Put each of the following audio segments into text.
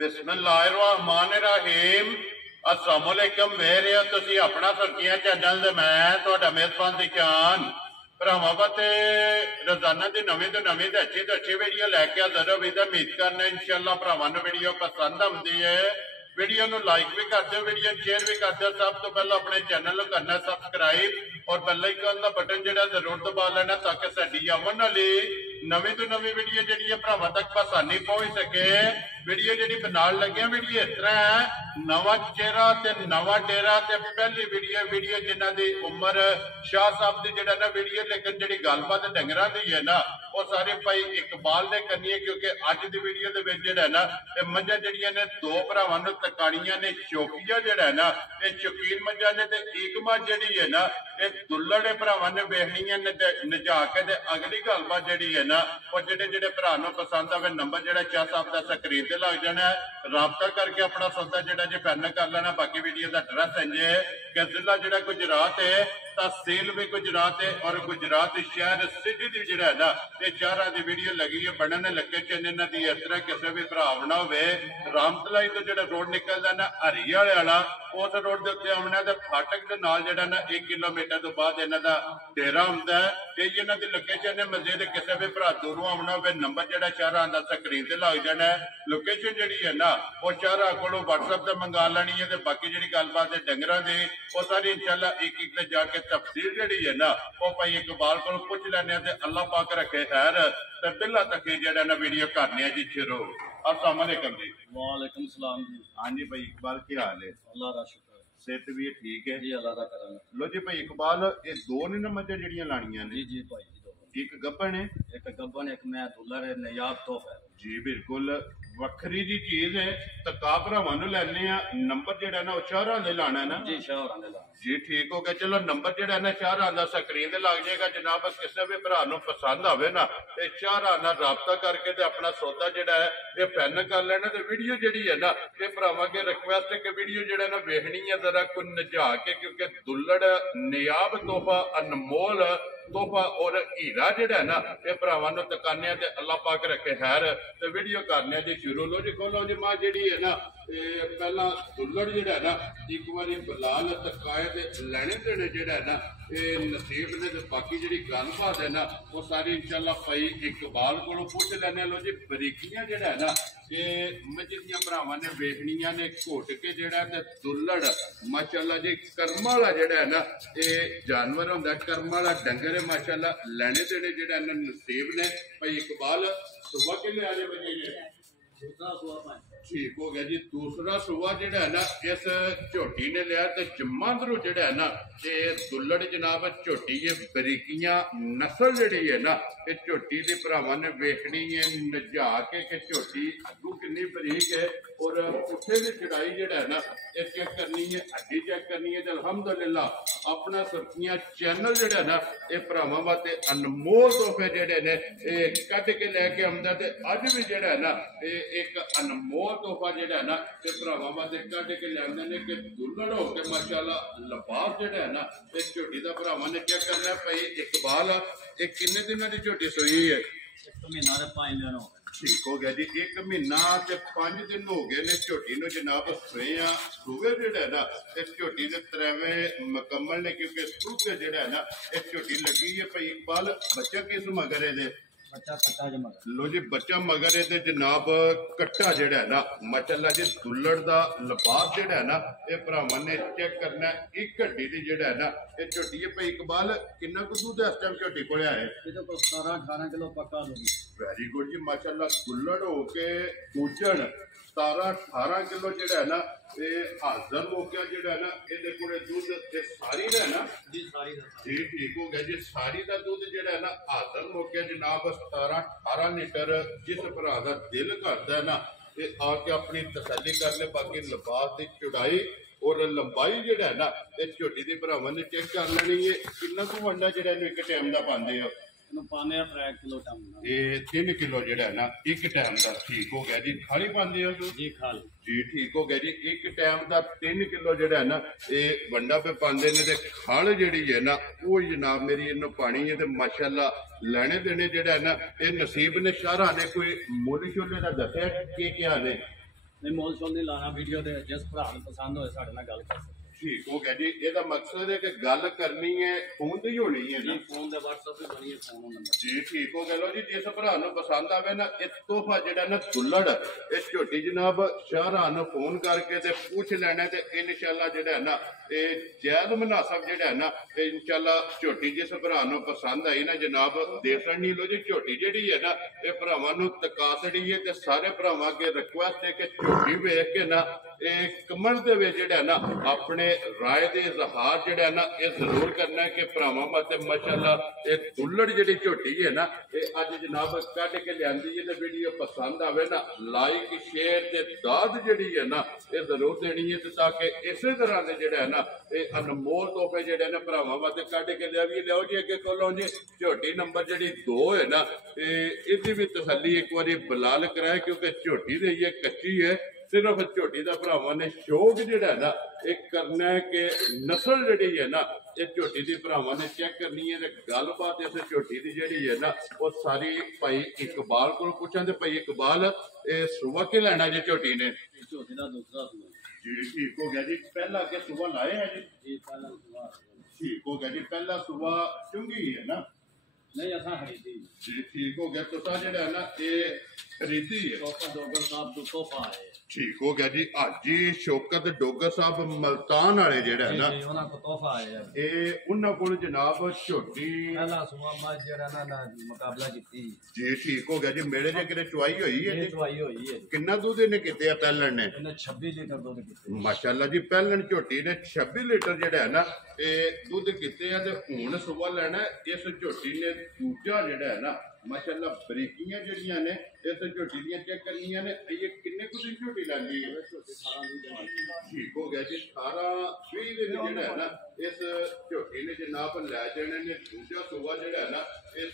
बिस्मिल्लाहिर्रहमानिर्रहीम। अस्सलामुअलैकुम वेख रहे हो तुसी अपना सुर्खियां चैनल ते मैं तुहाडा मेजबान दिशान भरावां वास्ते रोजाना की नवी तो नवी तो अच्छी वीडियो लैके हाजिर हो। उम्मीद करना इंशाअल्लाह भरावां नूं वीडियो पसंद आउंदी है। वीडियो नूं लाइक भी कर दो, वीडियो शेयर भी कर दो। सब तो पहले अपने चैनल नूं करना सबसक्राइब और बेल आइकन का बटन जिहड़ा जरूर दबा लेना ताकि साडी आवन वाली नवी तो नवी वीडियो जिहड़ी है भरावां तक आसानी पहुंच सके। वीडियो जिहड़ी बनाउण लगे वीडियो इस तरह है, नवा चेहरा ते नवा डेरा ते पहली वीडियो जिन्हां दी उम्र शाह साहब की जिहड़ा ना वीडियो, लेकिन जिहड़ी गलबात डंगरां दी है ना वो सारे भाई इकबाल ने करनी है, क्योंकि अज की वीडियो दे विच जिहड़ा ना मझां जिहड़ियां ने दो भरावां नूं तकाणियां ने चौकिया जिहड़ा है ना ये शौकीन मझां ने ते एक मझ जिहड़ी है ना ये दुल्लड़ भरावां ने वेखणियां ने नजा के ते अगली गलबात जिहड़ी है ना वो जिहड़े जिहड़े भरा नूं पसंद आवे नंबर जिहड़ा शाह साहब दा स्क्रीन ते लग जाना है। राबता करके अपना सौदा जिहड़ा जे फाइनल कर लेना। बाकी वीडियो का एड्रैस इंज है कि जिला जिहड़ा गुजरात है, तहसील भी गुजरात है और गुजरात शहर सिटी की जिहड़ा है ना ये शहर की वीडियो लगी है बनने लगे चैनल की। इस तरह किसी भी भरा आना हो रामतलाई तो जो रोड निकलता ना हरियाले वाला उस रोड के उत्ते आना तो फाटक के नाल जिहड़ा ना 1 किलोमीटर तो बाद इन्हां दा डेरा हुंदा है। यही इन्हां दी लोकेशन है। मजीद किसी भी भरा दूरों आना हो नंबर जिहड़ा शहरां दा स्क्रीन ते लग जाना है। लोकेशन जिहड़ी है ना वो शहरां कोलों WhatsApp ते मंगा लैनी है। ते बाकी जिहड़ी गलबात है डंगरां दी वो सारी इंशाअल्लाह एक एक ते जाके तफसील जिहड़ी है ना वो भाई इकबाल कोलों पुछ लैने ते अल्लाह पाक रखे खैर। ते बिल्ला तक जिहड़ा ना वीडियो करने जी शुरू। अस्सलाम वालेकुम जी। वालेकुम सलाम जी। हाँ जी भाई इकबाल क्या हाल है? अल्लाह का शुक्र, सेहत भी ठीक है जी, अल्लाह का करम। लो जी भाई इकबाल ये दो ने ना मझां जिहड़ियां लाणियां ने? जी जी भाई जी, दो एक गब्बन है, एक गब्बन एक मैं दुल्हर है नयाब तोहफा है जी बिल्कुल वखरी जी चीज है। तका भरावां नूं लैने आ नंबर जिहड़ा ना शहरां दे लाना है ना जी, शहरां दे लाना जी ठीक हो गया। चलो नंबर जिहड़ा ना शहरां दा स्क्रीन ते लग जाएगा जनाब। किसी भी भरा नूं पसंद आवे ना ते शहरां नाल राबता करके ते अपना सौदा जिहड़ा है ये फाइनल कर लेना। ते वीडियो जिहड़ी है ना ये भरावां अगे रिक्वेस्ट है कि वीडियो जिहड़ा ना वेखनी है जरा कोई नजा के, क्योंकि दुल्लड़ नियाब तोहफा अनमोल तोहफा और हीरा जिहड़ा है ना ये भरावां नूं तकाने ते अल्लाह पाक रखे खैर। ते वीडियो करने जी शुरू। लो जी खोलो जी मां जिहड़ी है ना पहला दुल्लड़ जिहड़ा है ना एक बार बलाल तकाए ते लैने देने जिहड़ा है ना ये नसीब ने। ते बाकी जिहड़ी गलबात है ना वो सारी इंशाअल्लाह भाई इकबाल कोलों पुछ लैने। लो जी बरीकियां जिहड़ा है ना ये मझदियां भरावां ने वेखनियां ने घुट के जिहड़ा ते दुल्लड़ माशाअल्लाह जी कर्म वाला जिहड़ा है ना ये जानवर हुंदा कर्म वाला डंगर है माशाअल्लाह। लैने देने जिहड़ा ना नसीब ने भाई इकबाल। सुबह के लिया बजे दूसरा सुआ पाए ठीक हो गया जी। दूसरा सुआ जिहड़ा है ना इस झोटी ने लिया ते जम्मांदरू जिहड़ा है ना ते दुल्लड़ जनाब झोटी ये बरीकियां नस्ल जिहड़ी है ना ये झोटी दे भरावां ने वेखनी है नजा के झोटी अगू कितनी बरीक है और पुठे की चढ़ाई जिहड़ा है ना ये चेक करनी है, हड्डी चेक करनी है। तो अल्हम्दुलिल्लाह अपना सुर्खियां चैनल जिहड़ा ना ये भरावां वास्ते अनमोल तोहफे जिहड़े ने ये कढ के लैके आउंदा। ते अज भी जिहड़ा है ना ये एक अनमोल तोहफा जिहड़ा है ना ते भरावां वास्ते कढ के लिआंदे ने कि दुल्हड़ हो के माशाअल्लाह लिबास जिहड़ा है ना ते झोटी दा भरावां ने चेक करना भाई इकबाल ये किन्ने दिनां दी झोटी सोई है? एक महीना ते 5 दिन हो गए। ठीक हो गया जी। 1 महीना ते 5 दिन हो गए ने झोटी नूं जनाब सोए आ। सूबे जिहड़ा है ना ते झोटी दे त्रैवे मुकम्मल ने, क्योंकि सूबे जिहड़ा है ना ये झोटी लगी है भाई इकबाल। बच्चा किस मगर है दे? बच्चा कट्टा ज मगर। लो जी बच्चा मगर है ते जनाब कट्टा जिहड़ा है ना माशाअल्लाह जी दुल्लड़ दा लिबास जिहड़ा है ना ये भरावां ने चेक करना। एक हड्डी दी जिहड़ा है ना ये झोटी है भाई इकबाल। किन्ना कुछ दूध इस टाइम झोटी कोल है? इहदे कोल 17-18 किलो पक्का दूध। वेरी गुड जी माशाअल्लाह। दुल्लड़ हो के दूजण 17-18 किलो जिहड़ा है ना ये हाजर हो गया जिहड़ा है ना इहदे कोले दूध ते सारी दा है ना जी सारी दा जी ठीक हो गया जी। सारी दा दूध जिहड़ा है ना हाजर हो गया जनाब 17-18 लीटर। जिस भरा दा दिल करदा है ना ये आके अपनी तसल्ली कर ले। बाकी लिबास की चौड़ाई और लंबाई जिहड़ा है ना ये झोटी दे भरावां ने चेक कर लेनी है। किन्ना कुछ अंडा जिहड़ा इहनूं एक टाइम दा पांदे हो? ਇਹਨੂੰ ਪਾਉਂਦੇ ਆ 3 ਕਿਲੋ ਟਾਈਮ ਨਾਲ। ਇਹ 3 ਕਿਲੋ ਜਿਹੜਾ ਹੈ ਨਾ ਇੱਕ ਟਾਈਮ ਦਾ ਠੀਕ ਹੋ ਗਿਆ ਜੀ। ਖਾਲੀ ਪਾਉਂਦੇ ਹੋ ਜੀ ਖਾਲੀ ਜੀ ਠੀਕ ਹੋ ਗਿਆ ਜੀ। ਇੱਕ ਟਾਈਮ ਦਾ 3 ਕਿਲੋ ਜਿਹੜਾ ਹੈ ਨਾ ਇਹ ਵੰਡਾ ਪੇ ਪਾਉਂਦੇ ਨੇ ਤੇ ਖਲ ਜਿਹੜੀ ਹੈ ਨਾ ਉਹ ਜਨਾਬ ਮੇਰੀ ਇਹਨੂੰ ਪਾਣੀ ਹੈ ਤੇ ਮਾਸ਼ਾਅੱਲਾ ਲੈਣੇ ਦੇਣੇ ਜਿਹੜਾ ਹੈ ਨਾ ਇਹ ਨਸੀਬ ਨੇ ਸ਼ਾਹਰਾ ਨੇ ਕੋਈ ਮੁੱਲ ਸ਼ੁੱਲੇ ਦਾ ਦੱਸਿਆ ਕੀ ਕਿਹਾ ਨੇ ਨਹੀਂ ਮੋਲ ਸ਼ੋਲ ਨਹੀਂ ਲਾਣਾ ਵੀਡੀਓ ਤੇ ਜਿਸ ਭਰਾ ਨੂੰ ਪਸੰਦ ਹੋਏ ਸਾਡੇ ਨਾਲ ਗੱਲ ਕਰ ਸਕਦੇ ਠੀਕ ਹੋ ਗਿਆ ਜੀ। ਇਹਦਾ ਮਕਸਦ ਹੈ ਕਿ ਗੱਲ ਕਰਨੀ ਹੈ ਫੋਨ ਤੇ ਹੀ ਹੋਣੀ ਹੈ ਨਾ ਜੀ ਫੋਨ ਦੇ WhatsApp ਵੀ ਬਣੀ ਹੈ ਫੋਨ ਨੰਬਰ ਜੀ। ਠੀਕ ਹੋ ਗਿਆ। ਲੋ ਜੀ, ਜਿਸ ਭਰਾ ਨੂੰ ਪਸੰਦ ਆਵੇ ਨਾ ਇਹ ਤੋਹਫਾ ਜਿਹੜਾ ਨਾ ਦੁੱਲੜ ਇਹ ਝੋਟੀ ਜਨਾਬ ਸ਼ਾਹਰਾਂ ਨੂੰ ਫੋਨ ਕਰਕੇ ਤੇ ਪੁੱਛ ਲੈਣਾ ਤੇ ਇਨਸ਼ਾਅੱਲਾ ਜਿਹੜਾ ਹੈ ਨਾ ਇਹ ਜਾਇਜ਼ ਮੁਨਾਸਬ ਜਿਹੜਾ ਹੈ ਨਾ ਤੇ ਇਨਸ਼ਾਅੱਲਾ ਝੋਟੀ ਜਿਸ ਭਰਾ ਨੂੰ ਪਸੰਦ ਆਈ ਨਾ ਜਨਾਬ ਦੇਖਣ ਨਹੀਂ। ਲੋ ਜੀ, ਝੋਟੀ ਜਿਹੜੀ ਹੈ ਨਾ ਇਹ ਭਰਾਵਾਂ ਨੂੰ ਤਕਾਸੜੀ ਹੈ ਤੇ ਸਾਰੇ ਭਰਾਵਾਂ ਅੱਗੇ ਰਿਕੁਐਸਟ ਹੈ ਕਿ ਝੋਟੀ ਵੇਖ ਕੇ ਨਾ ਇਹ ਕਮੈਂਟ ਦੇ ਵਿੱਚ ਜਿਹੜਾ ਨਾ ਆਪਣੇ ਰਾਏ ਦੇ ਇਜ਼ਹਾਰ ਜਿਹੜਾ ਨਾ ਇਹ ਜ਼ਰੂਰ ਕਰਨਾ ਹੈ ਕਿ ਭਰਾਵਾਂ ਵਾਸਤੇ ਮਾਸ਼ਾਅੱਲਾ ਇਹ ਦੁੱਲੜ ਜਿਹੜੀ ਝੋਟੀ ਹੈ ਨਾ ਇਹ ਅੱਜ ਜਨਾਬ ਕੱਢ ਕੇ ਲਿਆਂਦੀ ਹੈ ਤੇ ਵੀਡੀਓ ਪਸੰਦ ਆਵੇ ਨਾ ਲਾਈਕ ਸ਼ੇਅਰ ਤੇ ਦਾਦ ਜਿਹੜੀ ਹੈ ਨਾ ਇਹ ਜ਼ਰੂਰ ਦੇਣੀ ਹੈ ਤੇ ਤਾਂ ਕਿ ਇਸੇ ਤਰ੍ਹਾਂ ਦੇ ਜਿਹੜਾ ਹੈ ਨਾ ਇਹ ਅਨਮੋਲ ਤੋਹਫੇ ਜਿਹੜੇ ਨੇ ਭਰਾਵਾਂ ਵਾਸਤੇ ਕੱਢ ਕੇ ਲਿਆਓ ਜੀ। ਅੱਗੇ ਕੋਲੋਂ ਜੀ ਝੋਟੀ ਨੰਬਰ ਜਿਹੜੀ 2 ਹੈ ਨਾ ਇਹਦੀ ਵੀ ਤਸੱਲੀ ਇੱਕ ਵਾਰੀ ਬਲਾਲ ਕਰਾਏ ਕਿਉਂਕਿ ਝੋਟੀ ਦੇ ਇਹ ਕੱਚੀ ਹੈ। ਸਿਰਫ ਝੋਟੀ ਦਾ ਭਰਾਵਾਂ ਨੇ ਸ਼ੌਕ ਜਿਹੜਾ ਨਾ ਇਹ ਕਰਨਾ ਹੈ ਕਿ ਨਸਲ ਜਿਹੜੀ ਹੈ ਨਾ ਇਹ ਝੋਟੀ ਦੀ ਭਰਾਵਾਂ ਨੇ ਚੈੱਕ ਕਰਨੀ ਹੈ ਤੇ ਗੱਲਬਾਤ ਇਸ ਝੋਟੀ ਦੀ ਜਿਹੜੀ ਹੈ ਨਾ ਉਹ ਸਾਰੀ ਭਾਈ ਇਕਬਾਲ ਕੋਲ ਪੁੱਛਾਂ ਤੇ ਭਾਈ ਇਕਬਾਲ ਇਹ ਸੁਬਾ ਕੇ ਲੈਣਾ ਜੀ ਝੋਟੀ ਨੇ ਝੋਟੀ ਦਾ ਦੂਸਰਾ ਸੂਆ ਜੀ। ਠੀਕ ਹੋ ਗਿਆ ਜੀ। ਪਹਿਲਾਂ ਅੱਗੇ ਸੁਬਾ ਲਾਏ ਹੈ ਜੀ ਇਹ ਪਹਿਲਾ ਸੂਆ ਠੀਕ ਹੋ ਗਿਆ ਜੀ। ਪਹਿਲਾ ਸੁਬਾ ਚੁੰਗੀ ਹੈ ਨਾ ਨਹੀਂ ਅਸਾਂ ਖਰੀਦੀ ਜੀ। ਠੀਕ ਹੋ ਗਿਆ। ਤੁਸੀਂ ਜਿਹੜਾ ਹੈ ਨਾ ਇਹ ਖਰੀਦੀ ਹੈ ਸ਼ੌਕਤ ਡੋਗਰ ਸਾਹਿਬ ਤੋਂ ਤੋਹਫਾ ਆਏ ਠੀਕ ਹੋ ਗਿਆ ਜੀ। ਹਾਜੀ ਸ਼ੌਕਤ ਡੋਗਰ ਸਾਹਿਬ ਮਲਤਾਨ ਵਾਲੇ ਜਿਹੜਾ ਹੈ ਨਾ ਜੀ ਉਹਨਾਂ ਕੋ ਤੋਹਫਾ ਆਇਆ ਇਹ ਉਹਨਾਂ ਕੋਲ ਜਨਾਬ ਝੋਟੀ ਪਹਿਲਾ ਸੂਆ ਮੱਝ ਜਿਹੜਾ ਨਾ ਮੁਕਾਬਲਾ ਕੀਤੀ ਜੀ। ਠੀਕ ਹੋ ਗਿਆ ਜੀ। ਮੇਰੇ ਜੇ ਕਿਤੇ ਚੁਆਈ ਹੋਈ ਹੈ ਇਹ ਜੀ ਚਵਾਈ ਹੋਈ ਹੈ ਕਿੰਨਾ ਦੁੱਧ ਇਹਨੇ ਕੀਤੇ ਆ ਪਹਿਲਣ ਨੇ ਇਹਨੇ 26 ਲੀਟਰ ਦੁੱਧ ਕੀਤੇ ਮਾਸ਼ਾਅੱਲਾ ਜੀ। ਪਹਿਲਣ ਝੋਟੀ ਨੇ 26 ਲੀਟਰ ਜਿਹੜਾ ਹੈ ਨਾ ਇਹ ਦੁੱਧ ਕੀਤੇ ਆ ਤੇ ਹੁਣ ਸੁਬਾ ਲੈਣਾ ਇਸ ਝੋਟੀ ਨੇ ਦੂਜਾ ਜਿਹੜਾ ਹੈ ਨਾ ਮਾਸ਼ਾਅੱਲਾ ਬਰੀਕੀਆਂ ਜਿਹੜੀਆਂ ਨੇ ਇਸ ਝੋਟੀ ਦੀਆਂ ਚੈੱਕ ਕਰਨੀਆਂ ਨੇ। ਇਹ ਕਿੰਨੇ ਕੁ ਦਿਨ ਝੋਟੀ ਲੈਂਦੀ ਹੈ ਠੀਕ ਹੋ ਗਿਆ ਜੀ। 18-20 ਦਿਨ ਜਿਹੜਾ ਹੈ ਨਾ ਇਸ ਝੋਟੀ ਨੇ ਜਨਾਬ ਲੈ ਜਾਣੇ ਨੇ। ਦੂਜਾ ਸੁਬਾ ਜਿਹੜਾ ਹੈ ਨਾ ਇਸ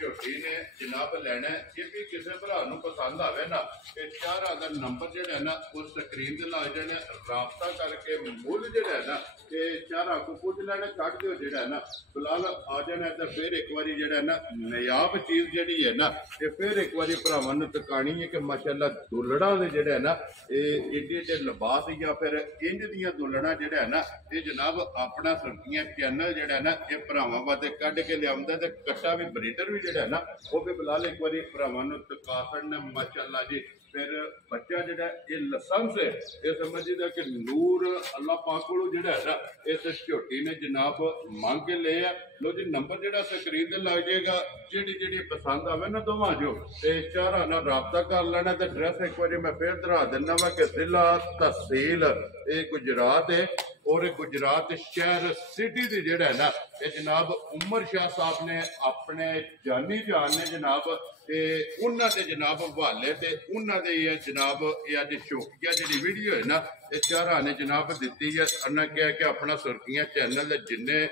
ਝੋਟੀ ਨੇ ਜਨਾਬ ਲੈਣਾ ਇਹ ਵੀ ਕਿਸੇ ਭਰਾ ਨੂੰ ਪਸੰਦ ਆਵੇ ਨਾ ਇਹ ਚਾਰਾਂ ਦਾ ਨੰਬਰ ਜਿਹੜਾ ਹੈ ਨਾ ਉਹ ਸਕਰੀਨ ਤੇ ਲਾ ਜਾਣਾ ਰਾਬਤਾ ਕਰਕੇ ਮੁੱਲ ਜਿਹੜਾ ਹੈ ਨਾ ਇਹ ਚਾਰਾਂ ਕੋ ਪੁੱਛ ਲੈਣਾ ਕੱਢ ਦਿਓ ਜਿਹੜਾ ਹੈ ਨਾ ਫਿਲਹਾਲ ਆ ਜਾਣਾ ਤਾਂ ਫਿਰ ਇੱਕ ਵਾਰੀ ਜਿਹੜਾ ਨਾ ਨਿਆਬ ਚੀਜ਼ ਜਿਹੜੀ ਹੈ ਨਾ ਇਹ ਫਿਰ ਇੱਕ ਵਾਰੀ ਭਰਾਵਾਂ ਨੂੰ ਤਕਾਣੀ ਹੈ ਕਿ ਮਾਸ਼ਾਅੱਲਾ ਦੁੱਲੜਾਂ ਦੇ ਜਿਹੜਾ ਹੈ ਨਾ ਇਹ ਏਡੇ ਲਿਬਾਸ ਜਾਂ ਫਿਰ ਇੰਜ ਦੀਆਂ ਦੁੱਲੜਾਂ ਜਿਹੜਾ ਹੈ ਨਾ ਇਹ ਜਨਾਬ ਆਪਣਾ ਸਰਦੀਆਂ ਚੈਨਲ ਜਿਹੜਾ ਨਾ ਇਹ ਭਰਾਵਾਂ ਵਾਸਤੇ ਕੱਢ ਕੇ ਲਿਆਉਂਦਾ ਤੇ ਕੱਟਾ ਵੀ ਬਰੀਡਰ ਵੀ ਜਿਹੜਾ ਨਾ ਉਹ ਵੀ ਫਿਲਹਾਲ ਇੱਕ ਵਾਰੀ ਭਰਾਵਾਂ ਨੂੰ ਤਕਾ ਛੱਡਣਾ ਮਾਸ਼ਾਅੱਲਾ ਜੀ। ਫਿਰ ਬੱਚਾ ਜਿਹੜਾ ਇਹ ਲਾਇਸੈਂਸ ਹੈ ਇਹ ਸਮਝਦਾ ਕਿ ਨੂਰ ਅੱਲਾਹ ਪਾਕ ਕੋਲੋਂ ਜਿਹੜਾ ਹੈ ਨਾ ਇਸ ਝੋਟੀ ਨੇ ਜਨਾਬ ਮੰਗ ਕੇ ਲਏ ਆ। ਲੋ ਜੀ ਨੰਬਰ ਜਿਹੜਾ ਸਕਰੀਨ ਤੇ ਲੱਗ ਜਾਏਗਾ ਜਿਹੜੀ ਪਸੰਦ ਆਵੇ ਨਾ ਦੋਵਾਂ ਜੋ ਤੇ ਚਾਰਾਂ ਨਾਲ ਰਾਬਤਾ ਕਰ ਲੈਣਾ ਤੇ ਐਡਰੈਸ ਇੱਕ ਵਾਰੀ ਮੈਂ ਫੇਰ ਦਰਾ ਦਿੰਦਾ ਵਾ ਕਿ ਜ਼ਿਲ੍ਹਾ ਤਹਿਸੀਲ ਇਹ ਗੁਜਰਾਤ ਹੈ ਔਰ ਗੁਜਰਾਤ ਸ਼ਹਿਰ ਸਿਟੀ ਦੀ ਜਿਹੜਾ ਹੈ ਨਾ ਇਹ ਜਨਾਬ ਉਮਰ ਸ਼ਾਹ ਸਾਹਿਬ ਨੇ ਆਪਣੇ ਜਾਨੀ ਜਾਨ ਨੇ ਜਨਾਬ ਤੇ ਉਹਨਾਂ ਦੇ ਜਨਾਬ ਹਵਾਲੇ ਤੇ ਉਹਨਾਂ ਦੇ ਇਹ ਜਨਾਬ ਇਹ ਅੱਜ ਸ਼ੌਕੀਆ ਜਿਹੜੀ ਵੀਡੀਓ ਹੈ ਨਾ ਇਹ ਚਾਰਾਂ ਨੇ ਜਨਾਬ ਦਿੱਤੀ ਹੈ। ਉਹਨਾਂ ਕਿਹਾ ਕਿ ਆਪਣਾ ਸੁਰਖੀਆਂ ਚੈਨਲ ਦੇ ਜਿੰਨੇ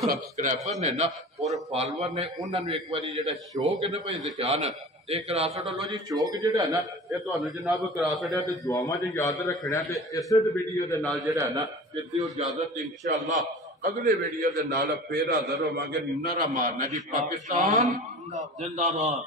ਸਬਸਕ੍ਰਾਈਬਰ ਨੇ ਨਾ ਔਰ ਫਾਲੋਅਰ ਨੇ ਉਹਨਾਂ ਨੂੰ ਇੱਕ ਵਾਰੀ ਜਿਹੜਾ ਸ਼ੌਕ ਹੈ ਨਾ ਭਾਈ ਦਿਖਾਣ ਇਹ ਕਰਾ ਛੱਡੋ। ਲੋ ਜੀ ਸ਼ੌਕ ਜਿਹੜਾ ਨਾ ਇਹ ਤੁਹਾਨੂੰ ਜਨਾਬ ਕਰਾ ਛੱਡਿਆ ਤੇ ਦੁਆਵਾਂ 'ਚ ਯਾਦ ਰੱਖਣਾ ਤੇ ਇਸੇ ਵੀਡੀਓ ਦੇ ਨਾਲ ਜਿਹੜਾ ਨਾ ਦਿਓ ਇਜਾਜ਼ਤ ਇਨਸ਼ਾਅੱਲਾ ਅਗਲੇ ਵੀਡੀਓ ਦੇ ਨਾਲ ਫੇਰ ਹਾਜ਼ਰ ਹੋਵਾਂਗੇ। ਨਾਰਾ ਮਾਰਨਾ ਜੀ ਪਾਕਿਸਤਾਨ ਜਿੰਦਾਬਾਦ।